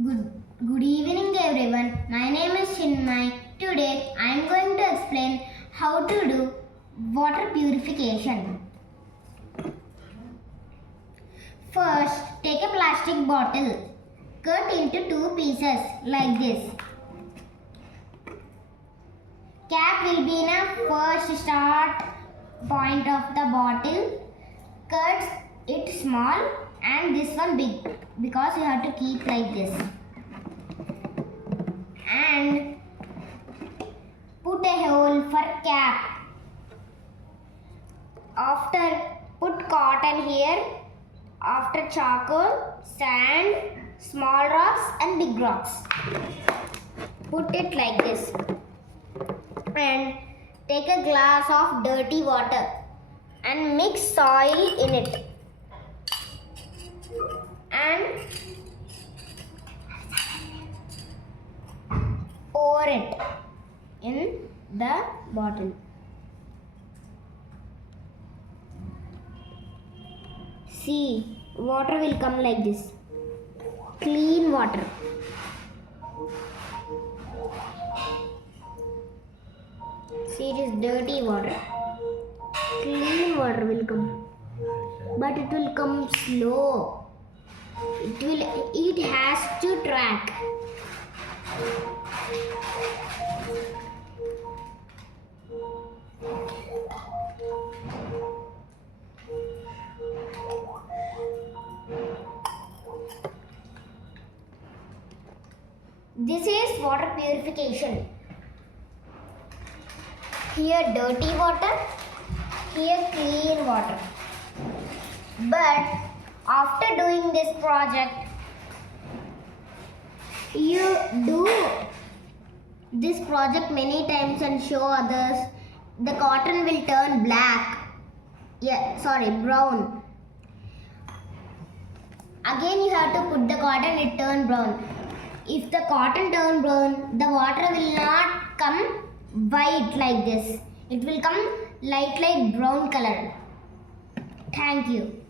Good evening everyone. My name is Chinmay. Today I am going to explain how to do water purification. First, take a plastic bottle. Cut into two pieces like this. Cap will be in a first start point of the bottle. Cut it small and this one big because you have to keep like this. And put a hole for cap. After put cotton here. After charcoal, sand, small rocks and big rocks. Put it like this. And take a glass of dirty water and mix soil in it. And pour it in the bottle. See, water will come like this. Clean water. See, it is dirty water. Clean water will come. But it will come slow. It has to track. This is water purification. Here dirty water, here clean water. But after doing this project, you do this project many times and show others, the cotton will turn black. Brown. Again you have to put the cotton, it turn brown. If the cotton turn brown, the water will not come white like this. It will come light brown color. Thank you.